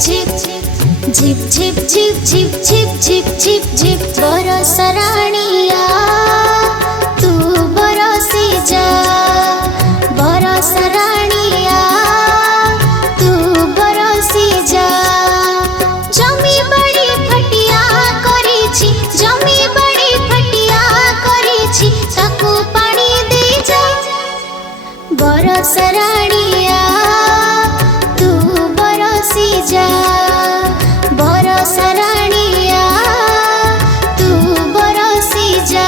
झिप झिप झिप झिप झिप झिप झिप झिप झिप बरस राणिया तू बरसी जा बरस राणिया तू बरसी जा जमी बड़ी फटिया करिछि जमी बड़ी फटिया करिछि ताकू पानी दे जा बरस राणिया तू बरसी जा बरस राणिया तू बरसी जा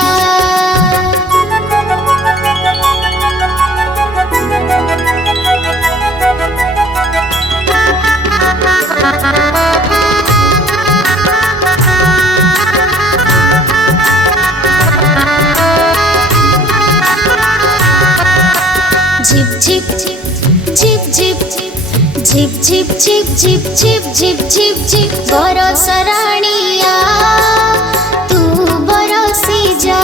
झिप झिप झिप झिप झिप झिप झिप झिप झिप झिप झिप झिप बरस राणिया तू बरसी जा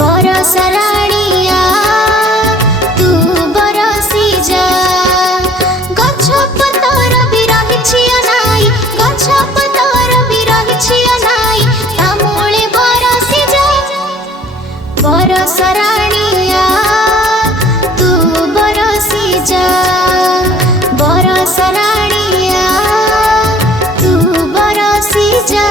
बरस राणिया तू बरसी जा गछ पतर भी रहिछि अनाई गछ पतर भी रहिछि अनाई ता मूले बरसी जा बरस राणिया तू बरसी जा बरस राणिया तू बरसी जा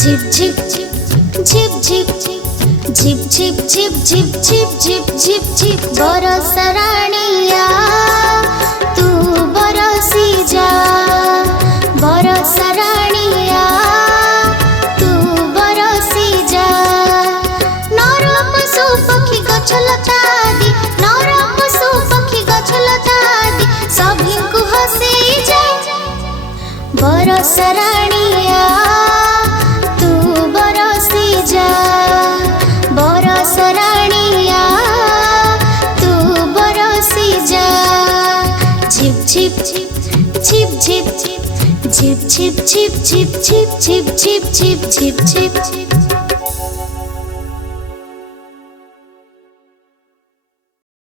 झिप झिप झिप झिप झिप झिप झिप झिप झिप झिप झिप झिप बरस राणिया तू बरसी जा बरस राणिया तू बरसी जा नर पशु पक्षी गछ लता आदि नर पशु पक्षी गछ लता आदि सभी को हंसी जा बरस राणिया तू बरसी जा बरस राणिया तू बरसी जा झिप झिप झिप झिप झिप झिप झिप झिप झिप झिप झिप झिप झिप झिप झिप